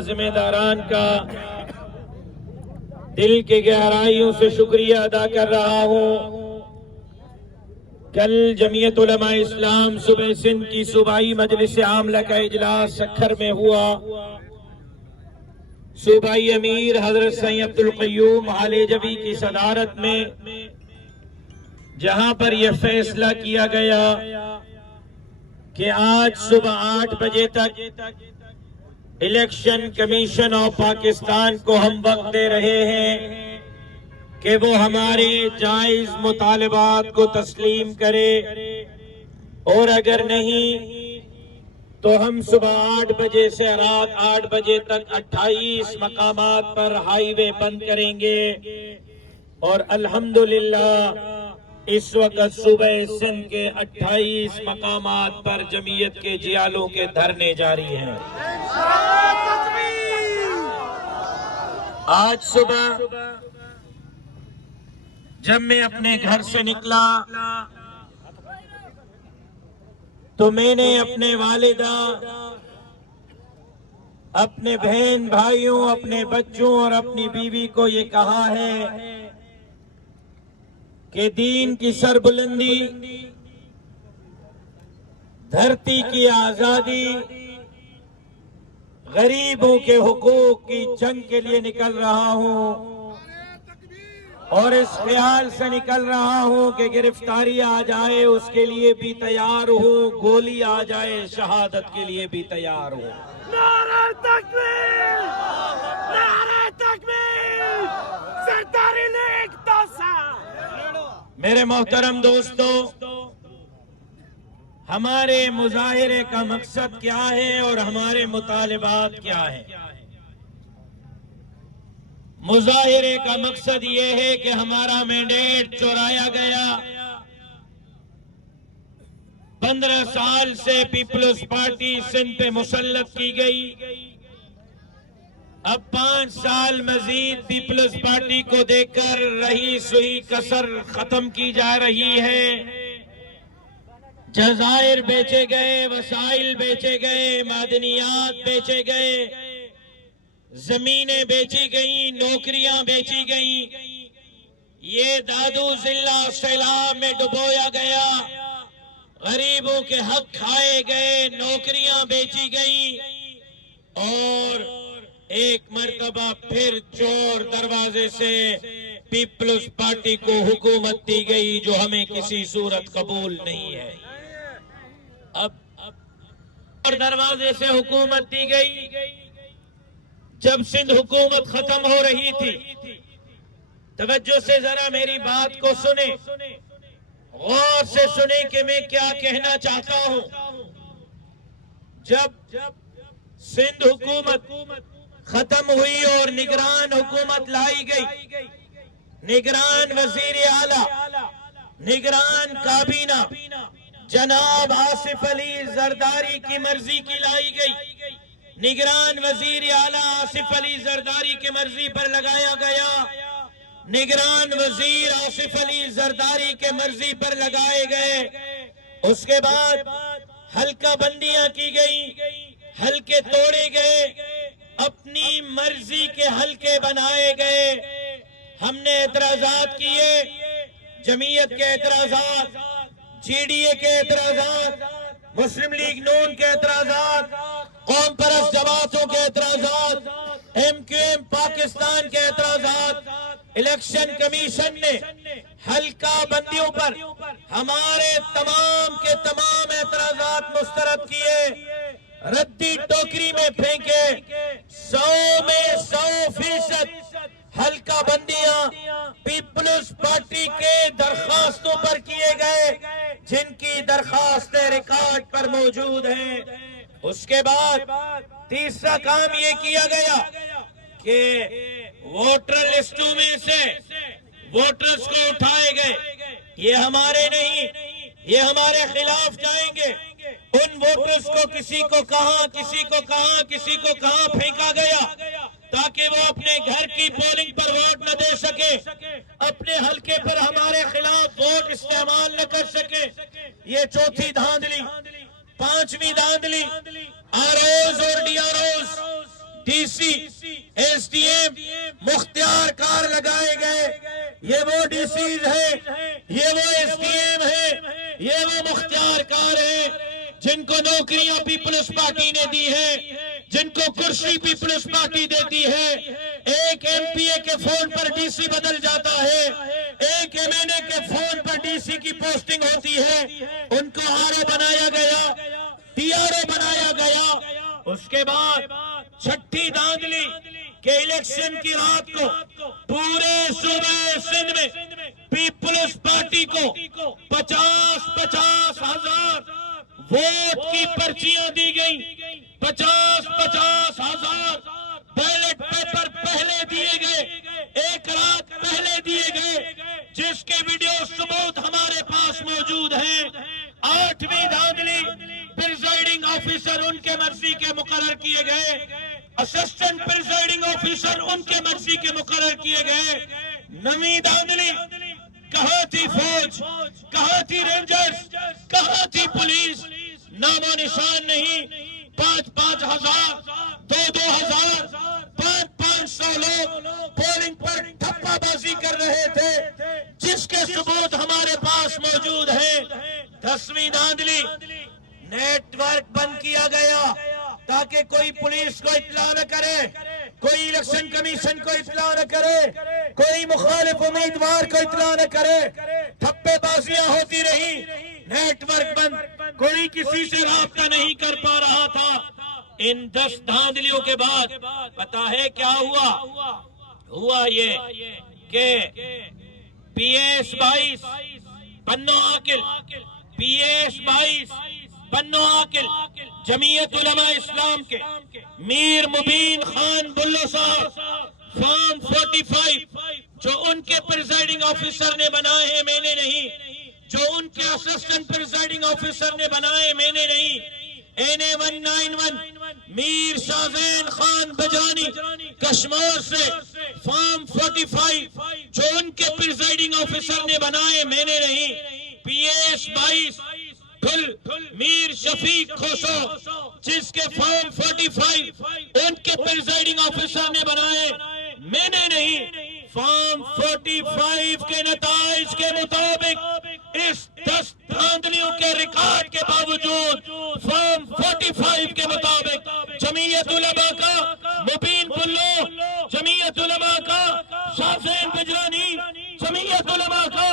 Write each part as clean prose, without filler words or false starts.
ذمہ داران کا دل کی گہرائیوں سے شکریہ ادا کر رہا ہوں۔ کل جمعیت علماء اسلام صوبہ سندھ کی صوبائی مجلس عاملہ کا اجلاس سکھر میں ہوا۔ صوبائی امیر حضرت سید عبدالقیوم حالیجوی کی صدارت میں جہاں پر یہ فیصلہ کیا گیا کہ آج صبح 8 بجے تک الیکشن کمیشن آف پاکستان کو ہم وقت دے رہے ہیں کہ وہ ہمارے جائز مطالبات کو تسلیم کرے، اور اگر نہیں تو ہم صبح 8 بجے سے رات 8 بجے تک 28 مقامات پر ہائی وے بند کریں گے۔ اور الحمدللہ اس وقت صوبہ سندھ کے 28 مقامات پر جمعیت کے جیالوں کے دھرنے جاری ہیں۔ آج صبح جب میں اپنے گھر سے نکلا تو میں نے اپنے والدہ، اپنے بہن بھائیوں، اپنے بچوں اور اپنی بیوی کو یہ کہا ہے کہ دین کی سربلندی، دھرتی کی آزادی، غریبوں کے حقوق کی جنگ کے لیے نکل رہا ہوں، اور اس خیال سے نکل رہا ہوں کہ گرفتاری آ جائے اس کے لیے بھی تیار ہوں، گولی آ جائے شہادت کے لیے بھی تیار ہوں۔ نعرہ تکبیر! نعرہ تکبیر! سرداری لیگ توسا! میرے محترم دوستو، ہمارے مظاہرے کا مقصد کیا ہے اور ہمارے مطالبات کیا ہیں؟ مظاہرے کا مقصد یہ ہے کہ ہمارا مینڈیٹ چورایا گیا۔ 15 سال سے پیپلز پارٹی سندھ پہ مسلط کی گئی، اب 5 سال مزید پیپلز پارٹی کو دے کر رہی سوئی کسر ختم کی جا رہی ہے۔ جزائر بیچے گئے، وسائل بیچے گئے، معدنیات بیچے گئے، زمینیں بیچی گئیں، نوکریاں بیچی گئیں، یہ دادو ضلع سیلاب میں ڈبویا گیا، غریبوں کے حق کھائے گئے، نوکریاں بیچی گئیں، اور ایک مرتبہ پھر چور دروازے سے پیپلز پارٹی کو حکومت دی گئی جو ہمیں کسی صورت قبول نہیں ہے۔ اب اور دروازے سے حکومت دی گئی۔ جب سندھ حکومت ختم ہو رہی تھی، توجہ سے ذرا میری بات کو سنیں، غور سے سنیں کہ میں کیا کہنا چاہتا ہوں۔ جب سندھ حکومت ختم ہوئی اور نگران حکومت لائی گئی، نگران وزیر اعلیٰ، نگران کابینہ جناب آصف علی زرداری کی مرضی کی لائی گئی، نگران وزیر اعلیٰ آصف علی زرداری کی مرضی پر لگایا گیا، نگران وزیر آصف علی زرداری کے مرضی پر لگائے گئے۔ اس کے بعد حلقہ بندیاں کی گئی، حلقے توڑے گئے، اپنی مرضی کے حلقے بنائے گئے۔ ہم نے اعتراضات کیے، جمعیت کے اعتراضات، جی ڈی اے کے اعتراضات، مسلم لیگ نون کے اعتراضات، قوم پرست جماعتوں کے اعتراضات، ایم کیو ایم پاکستان کے اعتراضات۔ الیکشن کمیشن نے حلقہ بندیوں پر ہمارے تمام کے تمام اعتراضات مسترد کیے، ردی ٹوکری میں پھینکے۔ 100 میں 100% حلقہ بندیاں پیپلز پارٹی کے درخواستوں پر کیے گئے، جن کی درخواستیں ریکارڈ پر موجود ہیں۔ اس کے بعد تیسرا کام یہ کیا گیا کہ ووٹر لسٹوں میں سے ووٹرز کو اٹھائے گئے۔ یہ ہمارے نہیں، یہ ہمارے خلاف جائیں گے۔ ان ووٹرز کو کسی کو کہاں کسی کو کہاں پھینکا گیا تاکہ وہ اپنے گھر کی پولنگ پر ووٹ نہ دے سکے، اپنے حلقے پر ہمارے خلاف ووٹ استعمال نہ کر سکے۔ یہ چوتھی دھاندلی۔ 5ویں دھاندلی، آر اوز اور D R Os, D DC S D M مختار کار لگائے گئے. یہ وہ DCs ہیں, یہ وہ ایس ڈی ایم ہیں, یہ وہ مختار کار ہیں جن کو نوکریاں پیپلز پارٹی نے دی ہے, جن کو کرسی پیپلز پارٹی دیتی ہے. ایک MPA کے فون پر DC بدل جاتا ہے, ایک MNA کے فون پر DC کی پوسٹنگ ہوتی ہے. ان کو RO بنایا گیا, TRO بنایا گیا. اس کے بعد چھٹی دھاندلی کہ الیکشن کی رات کو پورے صوبے سندھ میں پیپلز پارٹی کو 50,000 ووٹ کی پرچیاں دی گئیں. 50,000 بیلٹ پیپر پہلے دیے گئے, ایک رات پہلے دیے گئے, جس کے ویڈیو ثبوت ہمارے پاس موجود ہیں. 8ویں دھاندلی پریزائڈنگ آفیسر ان کے مرضی کے مقرر کیے گئے, اسسٹنٹ پریزائڈنگ آفیسر ان کے مرضی کے مقرر کیے گئے. 9ویں دھاندلی کہاں تھی فوج, کہاں تھی رینجرز, کہاں تھی پولیس, نام و نشان نہیں. 5,000 2,000 500 لوگ پولنگ پر ٹھپا بازی کر رہے تھے, جس کے ثبوت ہمارے پاس موجود ہیں. 10ویں دھاندلی نیٹ ورک بند کیا گیا تاکہ کوئی پولیس کو اطلاع نہ کرے, کوئی الیکشن کمیشن کو اطلاع نہ کرے, کوئی مخالف امیدوار کو اطلاع نہ کرے. ٹھپے بازیاں ہوتی رہی, نیٹ ورک بند, کوئی کسی سے رابطہ نہیں کر پا رہا تھا. ان 10 دھاندلیوں کے بعد پتا ہے کیا ہوا یہ کہ PS 22 بنو عاقل, PS 22 بنو عاقل جمعیت علماء اسلام کے میر مبین خان بلو صاحب فارم 45 جو ان کے پریزائڈنگ آفیسر نے بنائے ہیں, میں نے نہیں, جو ان کے اسسٹنٹ پریزائڈنگ آفیسر نے بنائے میں نے نہیں. NA 191 میر شاہزین خان بجانی کشمیر سے فارم 45 جو ان کے پریزائڈنگ آفیسر نے بنائے میں نے نہیں. PS 22 میر شفیق کھوسو جس کے فارم 45 ان کے پریزائڈنگ آفیسر نے بنائے میں نے نہیں. فارم 45 کے نتائج کے مطابق اس 10 دھاندلیوں کے ریکارڈ کے باوجود فارم 45 کے مطابق جمعیت علماء کا مبین بلو, جمعیت علماء کا شاہزین بجرانی, جمعیت علماء کا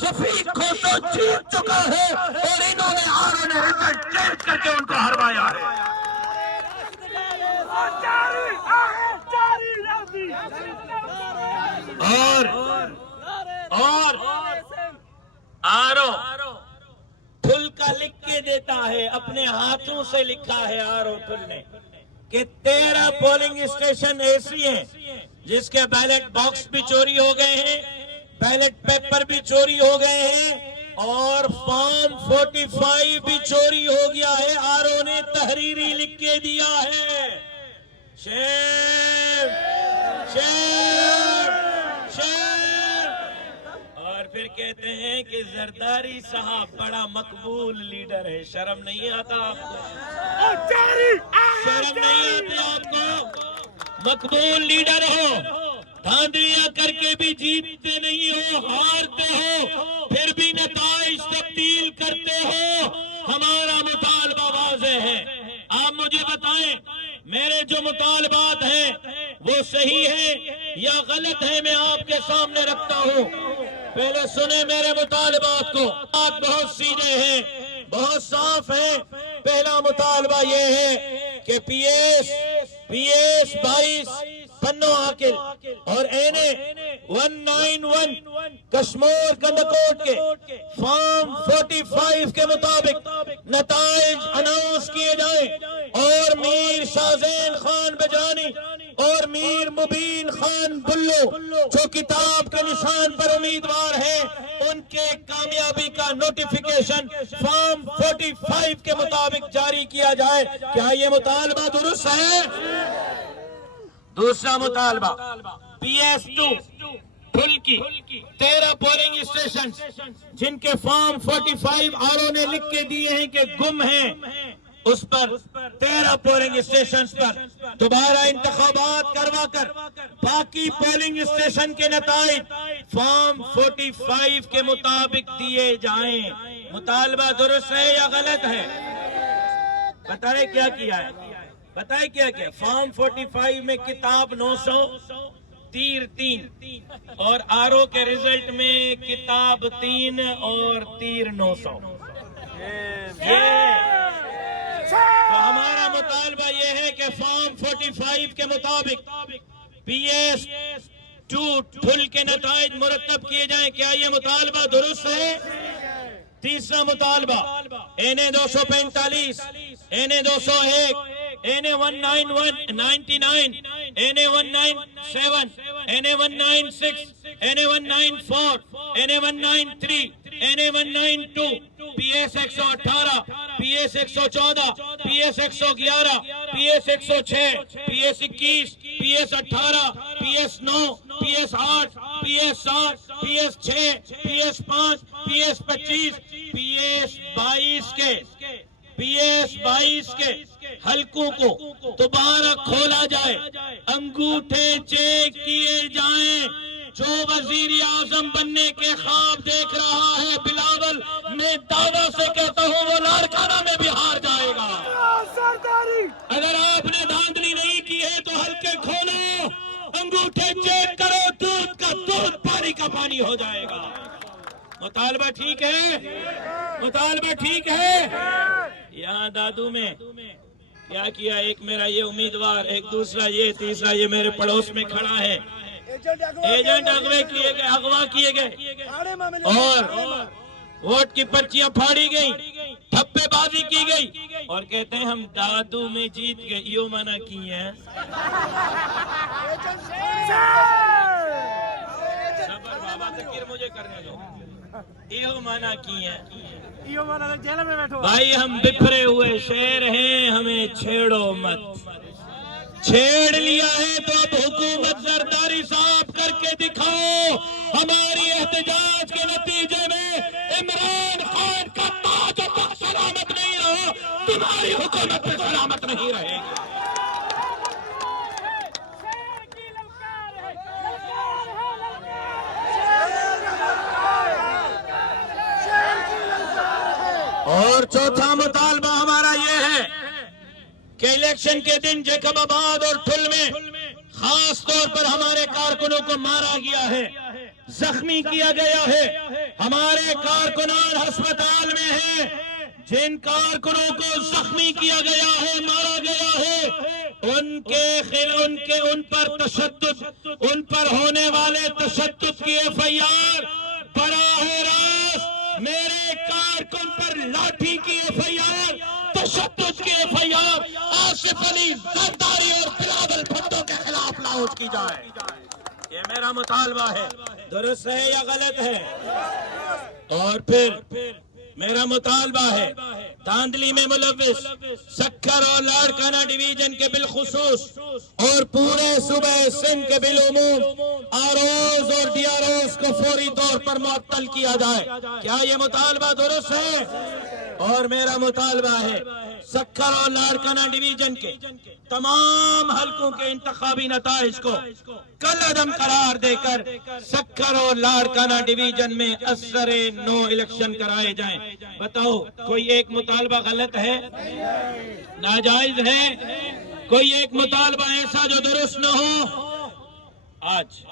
شفیق کھوسو جیت چکا ہے, اور انہوں نے RO نے رزلٹ چینج کر کے ان کو ہروایا ہے. اور RO پھل کا لکھ کے دیتا ہے, اپنے ہاتھوں سے لکھا ہے RO پھل نے کہ 13 پولنگ اسٹیشن ایسی ہیں جس کے بیلٹ باکس بھی چوری ہو گئے ہیں, بیلٹ پیپر بھی چوری ہو گئے ہیں, اور فارم 45 بھی چوری ہو گیا ہے. RO نے تحریری لکھ کے دیا ہے. شیر شیر شیر. اور پھر کہتے ہیں کہ زرداری صاحب بڑا مقبول لیڈر ہے. شرم نہیں آتا آپ کو, شرم نہیں آتی آپ کو. مقبول لیڈر ہو, دھاندلیاں کر کے بھی جیتتے نہیں ہو, ہارتے ہو, پھر بھی نتائج تبدیل کرتے ہو. ہمارا مطالبہ واضح ہے. آپ مجھے بتائیں میرے جو مطالبات ہیں وہ صحیح ہیں یا غلط ہیں, میں آپ کے سامنے رکھتا ہوں. پہلے سنیں میرے مطالبات کو. بات بہت سیدھے ہیں, بہت صاف ہیں. پہلا مطالبہ یہ ہے کہ PS 22 بنو عاقل اور NA 191 کشمیر کنڈکوٹ کے فارم 45 کے مطابق نتائج اناؤنس کیے جائیں, اور میر شاہزین خان بجانی اور میر مبین خان بلو جو کتاب کے نشان پر امیدوار ہیں ان کے کامیابی کا نوٹیفیکیشن فارم 45 کے مطابق جاری کیا جائے. کیا یہ مطالبہ درست ہے؟ دوسرا مطالبہ PS 2 پھل کی 13 پولنگ اسٹیشن جن کے فارم 45 RO نے لکھ کے دیے ہیں کہ گم ہیں, اس پر 13 پولنگ اسٹیشنز پر دوبارہ انتخابات کروا کر باقی پولنگ اسٹیشن کے نتائج فارم 45 کے مطابق دیے جائیں۔ مطالبہ درست ہے یا غلط ہے؟ بتائیں کیا کیا ہے، بتائیں کیا کیا۔ فارم 45 میں کتاب 900 تیر 3 اور آرو کے رزلٹ میں کتاب 3 اور تیر 900۔ تو ہمارا مطالبہ یہ ہے کہ فارم 45 کے مطابق پی ایس 2 ٹھل کے نتائج مرتب کیے جائیں۔ کیا یہ مطالبہ درست ہے؟ تیسرا مطالبہ این اے 245 این اے 201 این اے 199 این اے 197 این اے 196 این اے 194 این اے 193 این اے 192 P S 118 P S 114 P S 111 P S 106 P S 21 P S 18 P S 9 P S 8 P S 7 P S 6 P S 5 P S 25 P S 22 کے حلقوں کو دوبارہ کھولا جائے، انگوٹھے check کیے جائیں۔ جو وزیر اعظم بننے کے خواب دیکھ رہا ہے بلاول، میں دعویٰ سے کہتا ہوں وہ لاڑکانہ میں بھی ہار جائے گا۔ اگر آپ نے دھاندلی نہیں کی ہے تو حلقے کھولو، انگوٹھے چیک کرو، دودھ کا دودھ پانی کا پانی ہو جائے گا۔ مطالبہ ٹھیک ہے؟ مطالبہ ٹھیک ہے؟ یہاں دادو میں کیا کیا، ایک میرا یہ امیدوار، ایک دوسرا یہ، تیسرا یہ میرے پڑوس میں کھڑا ہے، ایجنٹ اغوا کیے گئے اور ووٹ کی پرچیاں پھاڑی گئیں، تھپے بازی کی گئی اور کہتے ہیں ہم دادو میں جیت گئے۔ یہ منع کی ہے، صبر بابا ذکر مجھے کرنے دو، یہ منع کی ہے۔ بھائی ہم بپھرے ہوئے شہر ہیں، ہمیں چھیڑو مت۔ چھیڑ لیا ہے تو اب حکومت زرداری صاحب کر کے دکھاؤ۔ ہماری احتجاج کے نتیجے میں عمران خان کا تاج و تخت سلامت نہیں رہا، تمہاری حکومت پہ سلامت نہیں رہے گی۔ اور چوتھا مطالبہ ہمارا یہ ہے کہ الیکشن کے دن جیکب آباد اور ٹھل میں خاص طور پر ہمارے کارکنوں کو مارا گیا ہے، زخمی کیا گیا ہے۔ ہمارے کارکنان ہسپتال میں ہیں، جن کارکنوں کو زخمی کیا گیا ہے، مارا گیا ہے، ان پر تشدد، ان پر ہونے والے تشدد کی ایف آئی آر براہ راست میرے کارکن پر لاٹھی کی ایف آئی آر، تشدد کی F I R Asif Ali Zardari اور بلاول بھٹو کے خلاف لاؤٹ کی جائے۔ یہ میرا مطالبہ ہے، درست ہے یا غلط ہے؟ اور پھر میرا مطالبہ ہے دھاندلی میں ملوث سکھر اور لاڑکانہ ڈویژن کے بالخصوص اور پورے صوبہ سندھ کے بالعموم آروز اور ڈی آروز کو فوری طور پر معطل کیا جائے۔ کیا یہ مطالبہ درست ہے؟ اور میرا مطالبہ ہے سکھر اور لاڑکانہ ڈویژن کے تمام حلقوں کے انتخابی نتائج کو کل عدم قرار دے کر سکھر اور لاڑکانہ ڈویژن میں اثر نو الیکشن کرائے جائیں۔ بتاؤ کوئی ایک مطالبہ غلط ہے، ناجائز ہے؟ کوئی ایک مطالبہ ایسا جو درست نہ ہو؟ آج